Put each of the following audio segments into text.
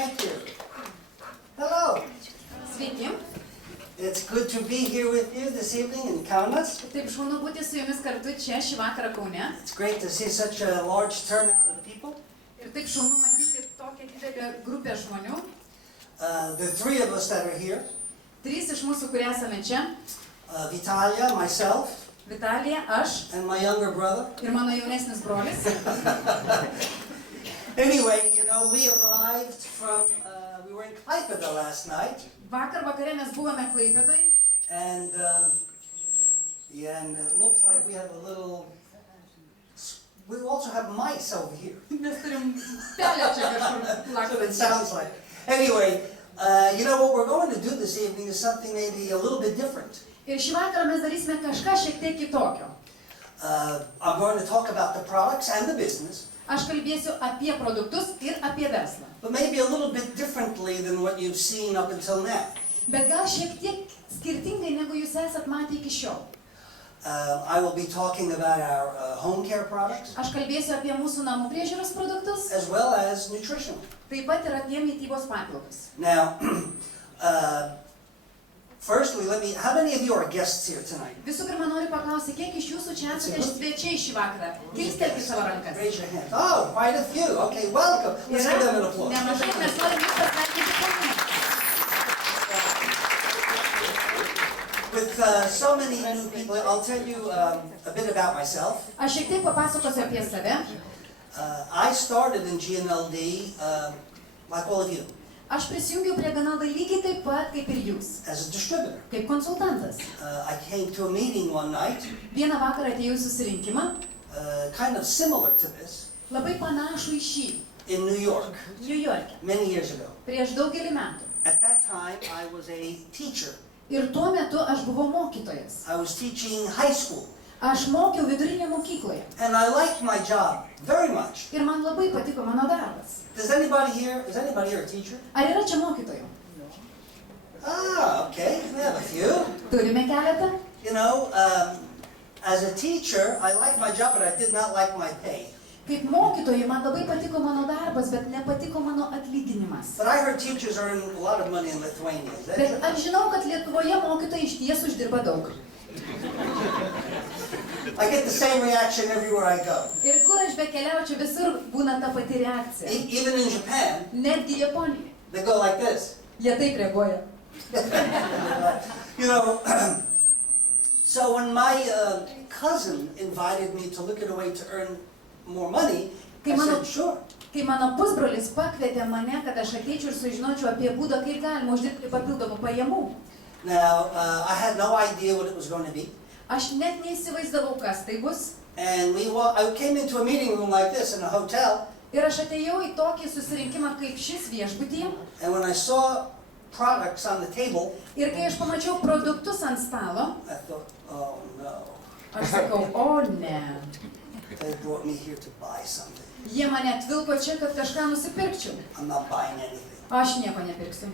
Thank you. Hello. Sveiki. It's good to be here with you this evening in Kaunas. Taip šaunu būti su jumis kartu čia šį vakarą Kaune. It's great to see such a large turnout of people. Ir taip šaunu matyti tokią didelę grupę žmonių. There are three of us that are here. Trys iš mūsų, kurie esame čia. Vitalia, myself, Vitalija, aš and my younger brother. ir mano jaunesnis brolis. Anyway, we arrived from, we were in Klaipėda last night. Vakar vakare mes buvome Klaipėdoj. And, and it looks like we have a little, we also have mice over here. Mes turim pelę čia kažkur That's what it lakstantį. sounds like. Anyway, what we're going to do this evening is something maybe a little bit different. Ir šį vakarą mes darysime kažką šiek tiek kitokio. I'm going to talk about the products and the business, Aš kalbėsiu apie produktus ir apie verslą. but maybe a little bit differently than what you've seen up until now. Bet gal šiek tiek skirtingai, negu jūs esat matę iki šiol. I will be talking about our home care products, Aš kalbėsiu apie mūsų namų priežiūros produktus, as well as nutritional. taip pat ir apie mitybos papildus. Now, firstly, how many of you are guests here tonight? Visų pirma, noriu paklausyti, kiek iš jūsų čia esate svečiai šį vakarą? Kilstelkite savo rankas. Raise your hand. Oh, quite a few. Okay, welcome. Let's give them an applause. Nemažai, mes norim jūs pasveikinti Kaune. With so many new people, I'll tell you a bit about myself. Aš šiek tiek papasakosiu apie save. I started in GNLD like all of you, Aš prisijungiau prie GNLD lygiai taip pat kaip ir jūs, as a distributor. kaip konsultantas. I came to a meeting one night, Vieną vakarą atėjau į susirinkimą, kind of similar to this, labai panašų į šį, in New York, Niujorke, many years ago. prieš daugelį metų. At that time, I was a teacher. Ir tuo metu aš buvau mokytojas. I was teaching high school, Aš mokiau vidurinėje mokykloje. and I liked my job very much. Ir man labai patiko mano darbas. Is anybody here a teacher? Ar yra čia mokytojų? Ah, okay, we have a few. Turime keletą. As a teacher, I liked my job, but I did not like my pay. Kaip mokytojai man labai patiko mano darbas, bet nepatiko mano atlyginimas. But I heard teachers earn a lot of money in Lithuania. Is that Bet true? aš žinau, kad Lietuvoje mokytojai iš ties uždirba daug. I get the same reaction everywhere I go. Ir kur aš bekeliaučiau, visur būna ta pati reakcija. Even in Japan, Netgi Japonijoje. they go like this. Jie taip reaguoja. So when my cousin invited me to look at a way to earn more money, I said, sure. Kai mano pusbrolis pakvietė mane, kad aš ateičiau ir sužinočiau apie būdą, kaip galima uždirbti papildomų pajamų. Now, I had no idea what it was going to be. Aš net neįsivaizdavau, kas tai bus. And I came into a meeting room like this in a hotel, Ir aš atėjau į tokį susirinkimą kaip šis viešbutyje. and when I saw products on the table, Ir kai aš pamačiau produktus ant stalo, I thought, oh no, aš sakau, o ne. they brought me here to buy something. Jie mane atvilko čia, kad kažką nusipirkčiau. I'm not buying anything. Aš nieko nepirksiu.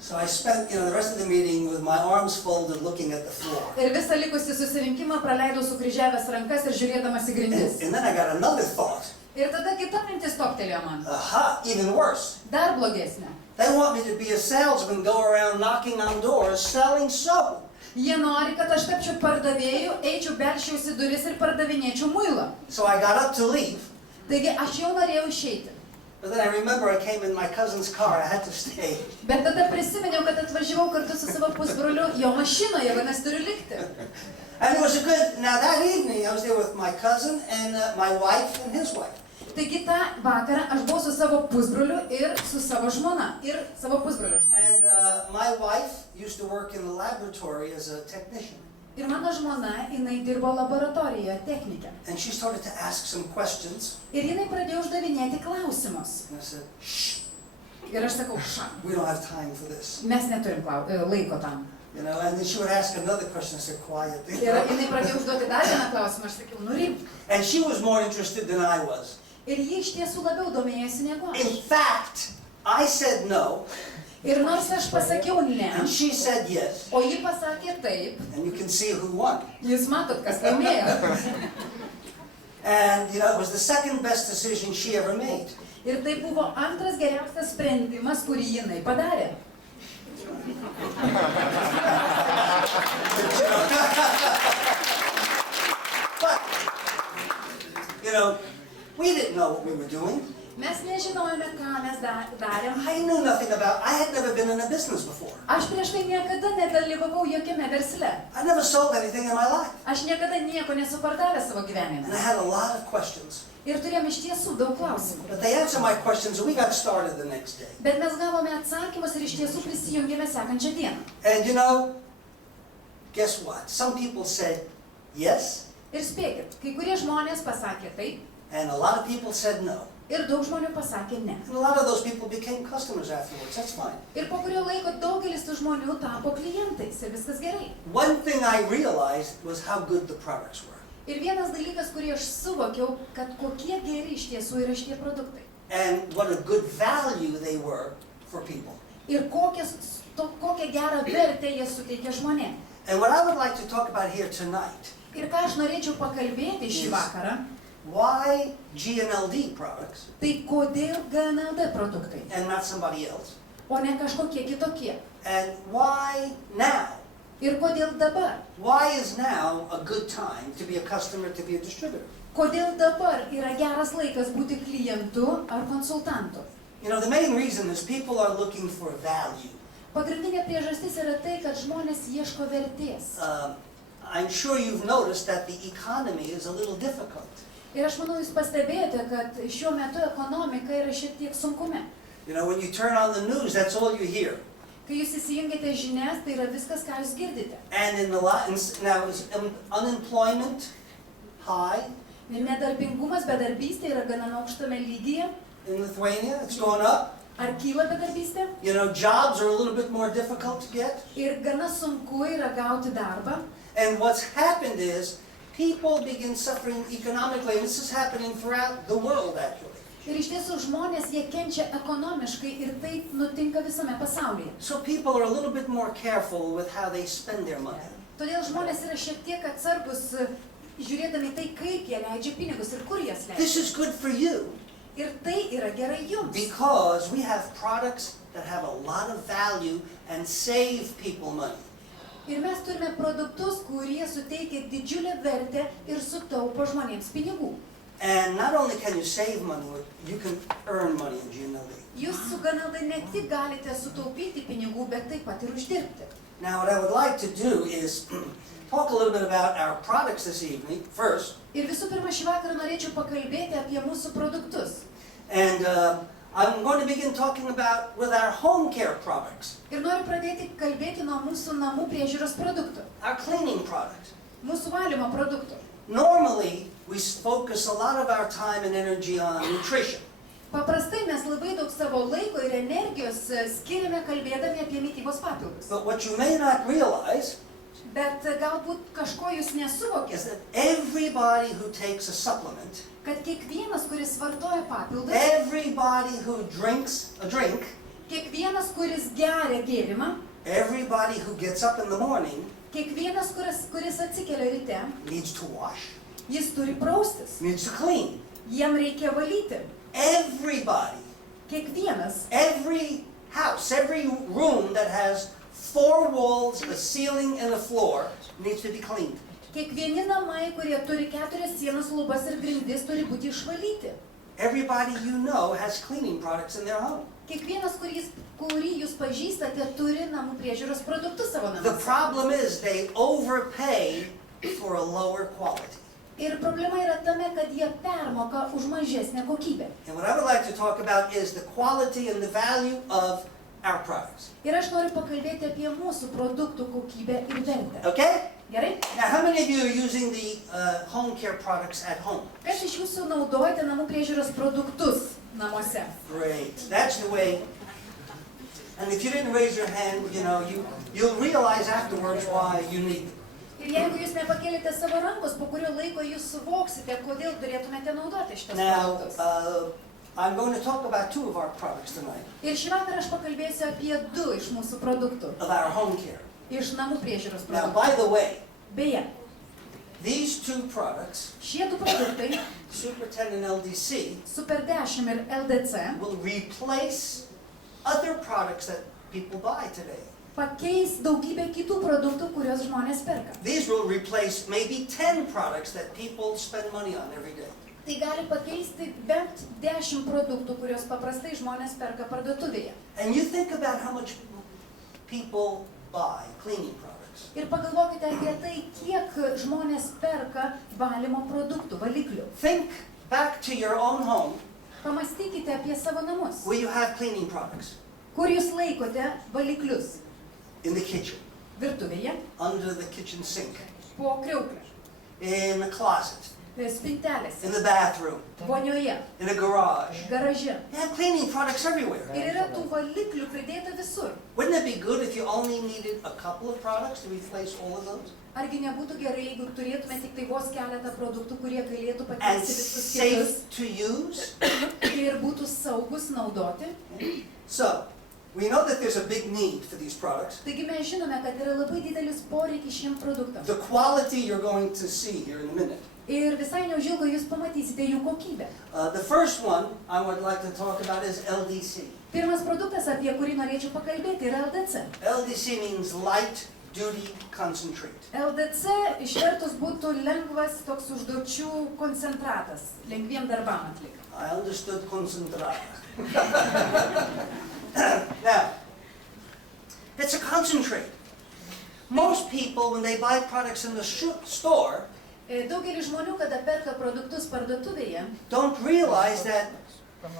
So I spent, the rest of the meeting with my arms folded looking at the floor. Ir visą likusį susirinkimą praleidau sukryžiavęs rankas ir žiūrėdamas į grindis. And then I got another thought. Ir tada kita mintis toktelėjo man. Aha, even worse. Dar blogesnė. They want me to be a salesman, go around knocking on doors, selling soap. Jie nori, kad aš tapčiau pardavėju, eičiau, belščiausi duris ir pardavinėčiau muilą. So I got up to leave. Taigi aš jau norėjau išeiti. But then I remember I came in my cousin's car, I had to stay. Bet tada prisiminiau, kad atvažiavau kartu su savo pusbroliu jo mašinoje, vadinasi turiu likti. And it was now that evening I was there with my cousin and my wife and his wife. Taigi tą vakarą aš buvau su savo pusbroliu ir su savo žmona. Ir savo pusbrolio žmona. And my wife used to work in the laboratory as a technician. Ir mano žmona, jinai dirbo laboratorijoje technike. And she started to ask some questions. Ir jinai pradėjo uždavinėti klausimus. And I said, shh, Ir aš sakau, we don't have time for this. mes neturim laiko tam. And then she would ask another question. I said, quiet. Ir jinai pradėjo užduoti dar vieną klausimą, aš sakiau, nurimk. And she was more interested than I was. Ir ji iš tiesų labiau domėjosi negu In aš. fact, I said no, Ir nors aš pasakiau ne, and she said yes. o ji pasakė taip, And you can see who won. jūs matot, kas laimėjo. And, it was the second best decision she ever made. Ir tai buvo antras geriausias sprendimas, kurį jinai padarė. But, we didn't know what we were doing. Mes nežinojome, ką mes darėm. I knew nothing I had never been in a business before. Aš prieš tai niekada nedalyvavau jokiame versle. I never sold anything in my life. Aš niekada nieko nesu pardavęs savo gyvenime. And I had a lot of questions. Ir turėjom iš tiesų daug klausimų. But they answered my questions and we got started the next day. Bet mes gavome atsakymus ir iš tiesų prisijungėme sekančią dieną. And guess what? Some people said yes. Ir spėkit, kai kurie žmonės pasakė taip, And a lot of people said no. ir daug žmonių pasakė ne. And a lot of those people became customers afterwards. That's fine. Ir po kurio laiko daugelis tų žmonių tapo klientais ir viskas gerai. One thing I realized was how good the products were. Ir vienas dalykas, kurį aš suvokiau, kad kokie geri iš tiesų yra šitie produktai. And what a good value they were for people. Ir kokią gerą vertę jie suteikia žmonėm. And what I would like to talk about here tonight, Ir ką aš norėčiau pakalbėti šį vakarą, why G&LD products tai kodėl GNLD produktai, and not somebody else? o ne kažkokie kitokie. And why now? Ir kodėl dabar? Why is now a good time to be a customer, to be a distributor? Kodėl dabar yra geras laikas būti klientu ar konsultantu? The main reason is people are looking for value. Pagrindinė priežastis yra tai, kad žmonės ieško vertės. I'm sure you've noticed that the economy is a little difficult. Ir aš manau, jūs pastebėjote, kad šiuo metu ekonomika yra šiek tiek sunkume. When you turn on the news, that's all you hear. Kai jūs įsijungiate žinias, tai yra viskas, ką jūs girdite. And now is unemployment high Ir nedarbingumas, bedarbystė yra gana aukštame lygyje. in Lithuania? It's going up. Ar kyla bedarbystė? Jobs are a little bit more difficult to get. Ir gana sunku yra gauti darbą. And what's happened is people begin suffering economically, and this is happening throughout the world actually. Ir iš tiesų žmonės, jie kenčia ekonomiškai ir tai nutinka visame pasaulyje. So people are a little bit more careful with how they spend their money. Todėl žmonės yra šiek tiek atsargus, žiūrėdami tai, kaip jie leidžia pinigus ir kur jas This leidžia. is good for you Ir tai yra gerai jums. because we have products that have a lot of value and save people money. Ir mes turime produktus, kurie suteikia didžiulę vertę ir sutaupo žmonėms pinigų. And not only can you save money, you can earn money in G&LD. Jūs su GNLD ne tik galite sutaupyti pinigų, bet taip pat ir uždirbti. Now what I would like to do is talk a little bit about our products this evening first. Ir visų pirma, šį vakarą norėčiau pakalbėti apie mūsų produktus. And I'm going to begin talking about with our home care products, Ir noriu pradėti kalbėti nuo mūsų namų priežiūros produktų, our cleaning products. mūsų valymo produktų. Normally, we focus a lot of our time and energy on nutrition. Paprastai mes labai daug savo laiko ir energijos skiriame kalbėdami apie mitybos papildus. But what you may not realize Bet galbūt kažko jūs is nesuvokėte, that everybody who takes a supplement, kad kiekvienas, kuris vartoja papildus, everybody who drinks a drink, kiekvienas, kuris geria gėrimą, everybody who gets up in the morning kiekvienas, kuris atsikelia ryte, needs to wash, jis turi praustis, needs to clean. jiem reikia valyti. Everybody, Kiekvienas, every house, every room that has 4 walls, a ceiling, and a floor needs to be cleaned. kiekvieni namai, kurie turi 4 sienas, lubas ir grindis, turi būti išvalyti. Everybody you know has cleaning products in their home. Kiekvienas, kurį jūs pažįstate, turi namų priežiūros produktus savo The namuose. problem is they overpay for a lower quality. Ir problema yra tame, kad jie permoka už mažesnę kokybę. And what I would like to talk about is the quality and the value of our products. Ir aš noriu pakalbėti apie mūsų produktų kokybę ir vertę. Okay? Gerai? Now, how many of you are using the home care products at home? Kas iš jūsų naudojate namų priežiūros produktus namuose? Great. That's the way. And if you didn't raise your hand, you'll realize afterwards why you need them. Ir jeigu jūs nepakėlėte savo rankos, po kurio laiko jūs suvoksite, kodėl turėtumėte naudoti šitas Now, produktus. I'm going to talk about 2 of our products tonight, Ir šį vakarą aš pakalbėsiu apie 2 iš mūsų produktų, of our home care. iš namų priežiūros Now, produktų. by the way, Beje, These two products, Šie du produktai, Super 10 and LDC, Super 10 ir LDC, will replace other products that people buy today. pakeis daugybę kitų produktų, kuriuos žmonės perka. These will replace maybe 10 products that people spend money on every day. Tai gali pakeisti bent 10 produktų, kuriuos paprastai žmonės perka parduotuvėje. And you think about how much people buy cleaning products. Ir pagalvokite apie tai, kiek žmonės perka valymo produktų, valiklių. Think back to your own home Pamastykite apie savo namus, where you have cleaning products. kur jūs laikote valiklius. In the kitchen, Virtuvėje, under the kitchen sink, po kriauklę, in a closet, spintelėse, in the bathroom, vonioje, in a garage. garaže. You have cleaning products everywhere. Ir yra tų valiklių pridėta visur. Wouldn't it be good if you only needed a couple of products to replace all of those? Argi nebūtų gerai, jeigu turėtume tik tai vos keletą produktų, kurie galėtų And pakeisti visus kitus safe to use? ir būtų saugus naudoti? So, we know that there's a big need for these products. Taigi mes žinome, kad yra labai didelis poreikis šiem produktams. The quality you're going to see here in a minute. Ir visai neužilgo jūs pamatysite jų kokybę. The first one I would like to talk about is LDC. Pirmas produktas, apie kurį norėčiau pakalbėti, yra LDC. LDC means light duty concentrate. LDC išvertus būtų lengvas toks užduočių koncentratas, lengviem darbam atlikti. I understood concentrate. Now, it's a concentrate. Most people, when they buy products in the store, Daugelis žmonių, kada perka produktus parduotuvėje, don't realize that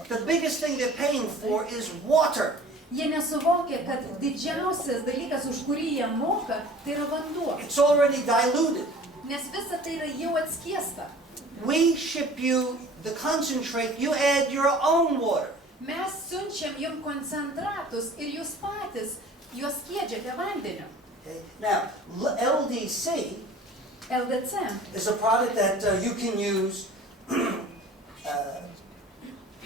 the biggest thing they're paying for is water. jie nesuvokia, kad didžiausias dalykas, už kurį jie moka, tai yra vanduo. It's already diluted. Nes visa tai yra jau atskiesta. We ship you the concentrate, you add your own water. Mes siunčiam jums koncentratus ir jūs patys juos skiedžiate vandeniu. Okay? Now, LDC LDC is a product that you can use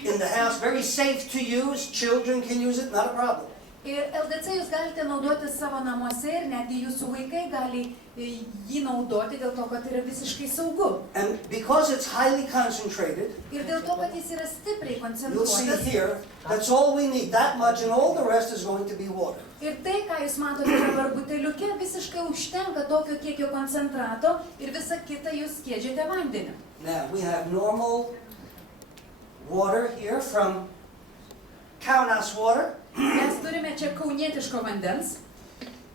in the house, very safe to use, children can use it, not a problem. ir LDC jūs galite naudoti savo namuose ir netgi jūsų vaikai gali jį naudoti dėl to, kad yra visiškai saugu. And because it's highly concentrated, Ir dėl to, kad jis yra stipriai you'll see koncentruotas. here, that's all we need, that much, and all the rest is going to be water. Ir tai, ką jūs matote dabar buteliuke, visiškai užtenka tokio kiekio koncentrato ir visą kitą jūs skiedžiate vandeniu. Now, we have normal water here from Kaunas water, Mes turime čia kaunietiško vandens.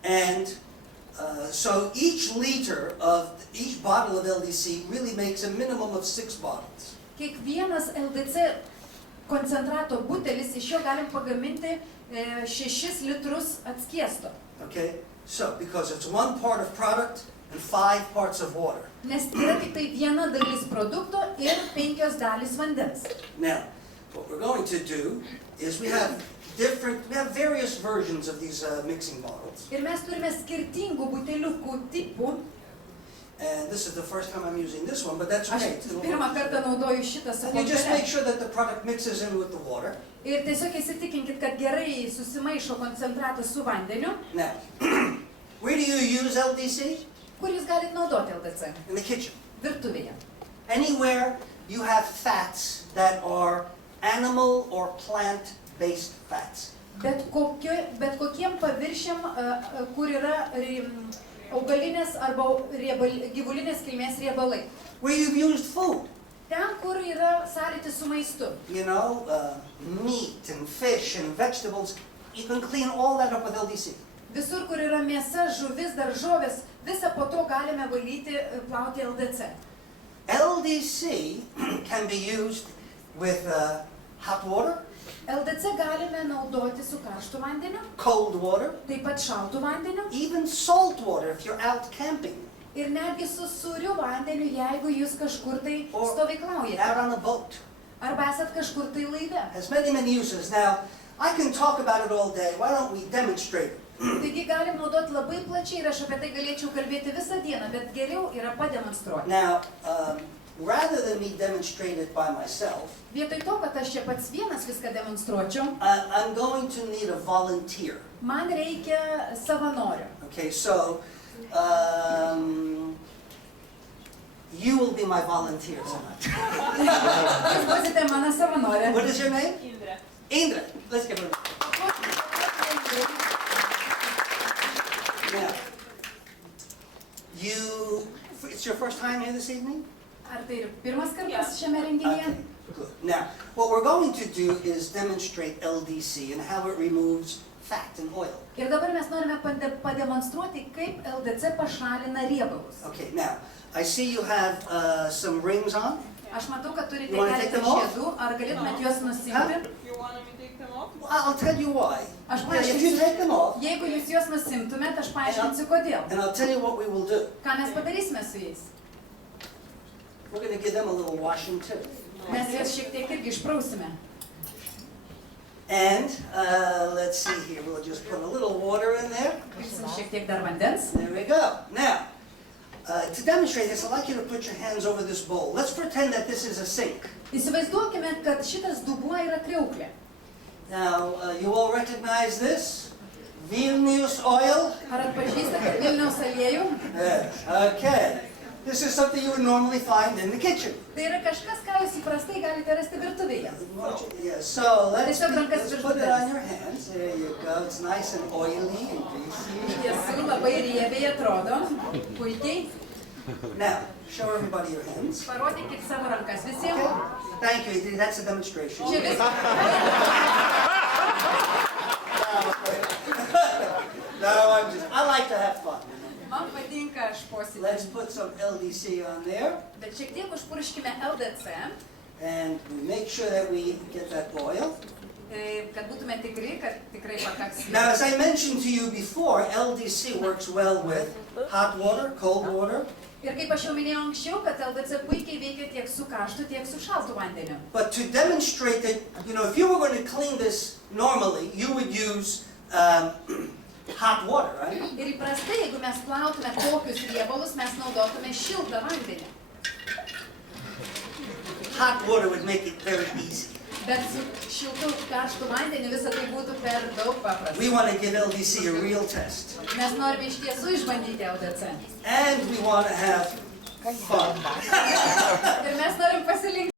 and so each bottle of LDC really makes a minimum of 6 bottles. Kiekvienas LDC koncentrato butelis, iš jo galim pagaminti 6 litrus atskiesto. Okay? So, because it's 1 part of product and 5 parts of water. Nes yra tik tai viena dalis produkto ir 5 dalys vandens. Now, what we're going to do is we have various versions of these mixing bottles. Ir mes turime skirtingų buteliukų tipų. And this is the first time I'm using this one, but that's Aš okay. It'll pirmą work. kartą naudoju šitą su And you just make kortele. sure that the product mixes in with the water. Ir tiesiog įsitikinkit, kad gerai susimaišo koncentratas su vandeniu. Now, where do you use LDC? Kur jūs galite naudoti LDC? In the kitchen. Virtuvėje. Anywhere you have fats that are animal or plant-based fats. Bet kokiem paviršiam, kur yra augalinės arba gyvulinės kilmės riebalai. Where you've used food. Ten, kur yra sąlytis su maistu. You know, meat and fish and vegetables, you can clean all that up with LDC. Visur, kur yra mėsa, žuvis, daržovės, visą po to galime valyti, plauti LDC. LDC can be used with hot water, LDC galime naudoti su karštu vandeniu, cold water, taip pat šaltu vandeniu even salt water if you're out camping, ir netgi su sūriu vandeniu, jeigu jūs kažkur tai or stovyklaujate. out on a boat. Arba esat kažkur tai laive. Has many, many uses. Now, I can talk about it all day. Why don't we demonstrate it? Taigi galim naudoti labai plačiai ir aš apie tai galėčiau kalbėti visą dieną, bet geriau yra pademonstruoti. Now, rather than me demonstrate it by myself, Vietoj to, kad aš čia pats vienas viską demonstruočiau, I'm going to need a volunteer. man reikia savanorio. Okay, so You will be my volunteer tonight. Jūs būsite mano savanorė. What is your name? Indra. Indra. Let's give her. Now, it's your first time here this evening? Ar tai ir pirmas kartas Yeah. šiame renginyje? Okay, good. Now, what we're going to do is demonstrate LDC and how it removes fat and oil. Ir dabar mes norime pademonstruoti, kaip LDC pašalina riebalus. Okay, now, I see you have some rings on. Aš matau, kad turite You wanna take keletą them off? žiedų. Ar galėtumėt juos nusimti? You want me to take them off? Well, I'll tell you why. Aš Yeah, if you take them off, Jeigu jūs juos nusimtumėt, aš paaiškinsiu kodėl. and I'll tell you what we will do. Ką mes padarysime su jais? We're going to give them a little washing too. Mes juos šiek tiek irgi išprausime. And let's see here, we'll just put a little water in there. Pilsim šiek tiek dar vandens. There we go. Now, to demonstrate this, I'd like you to put your hands over this bowl. Let's pretend that this is a sink. Įsivaizduokime, kad šitas dubuo yra kriauklė. Now, you all recognize this? Vilnius oil? Ar atpažįstate Vilniaus aliejų? Yes. Okay. This is something you would normally find in the kitchen. Tai yra kažkas, ką jūs įprastai galite rasti virtuvėje. Yeah, so let's Tiesiog rankas put it virš on your hands. There you go. It's nice and oily and greasy. Iš tiesų labai riebiai atrodo. Puikiai. Now, show everybody your hands. Parodykit savo rankas Okay. visiems. Thank you. That's a demonstration. Čia viskas. No, I like to have fun. Man patinka aš Let's posėdį. put some LDC on there. Bet šiek tiek užpurškime LDC, And we make sure that we get that oil. kad būtume tikri, kad tikrai pakaks. Now, as I mentioned to you before, LDC works well with hot water, cold water. Ir kaip aš jau minėjau anksčiau, kad LDC puikiai veikia tiek su karštu, tiek su šaltu vandeniu. But to demonstrate that, if you were going to clean this normally, you would use hot water, right? Ir įprastai, jeigu mes plautume tokius riebalus, mes naudotume šiltą vandenį. Hot water would make it very easy. Bet su šiltu karštu vandeniu visą tai būtų per daug paprasta. We want to give LDC a real test. Mes norime iš tiesų išbandyti LDC. And we want to have fun. Ir mes norim pasilinkti.